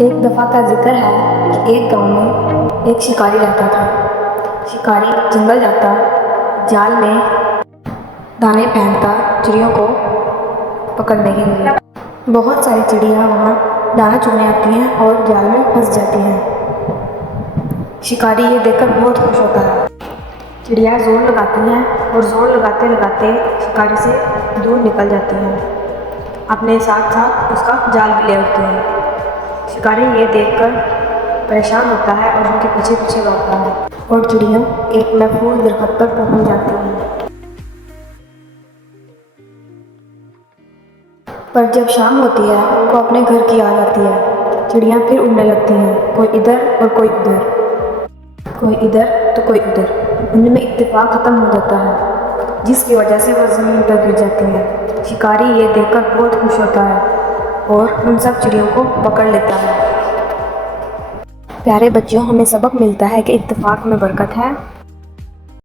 एक दफ़ा का जिक्र है कि एक गांव में एक शिकारी रहता था। शिकारी जंगल जाता, जाल में दाने फेंकता चिड़ियों को पकड़ने के लिए। बहुत सारी चिड़ियाँ वहाँ दाना चुगने आती हैं और जाल में फंस जाती हैं। शिकारी ये देखकर बहुत खुश होता है। चिड़िया जोर लगाती हैं और जोर लगाते लगाते शिकारी से दूर निकल जाती हैं। अपने साथ साथ उसका जाल भी ले उठती हैं। शिकारी ये देखकर परेशान होता है और उनके पीछे पीछे भागता है और चिड़िया एक महफूज दरख्त पर पहुंच जाती हैं। पर जब शाम होती है उनको अपने घर की याद आती है। चिड़िया फिर उड़ने लगती हैं, कोई इधर और कोई उधर, कोई इधर तो कोई उधर। उनमें इत्तेफाक ख़त्म हो जाता है, जिसकी वजह से वह ज़मीन पर गिर जाती है। शिकारी ये देखकर बहुत खुश होता है और उन सब चिड़ियों को पकड़ लेता है। प्यारे बच्चों, हमें सबक मिलता है कि इत्तेफाक में बरकत है।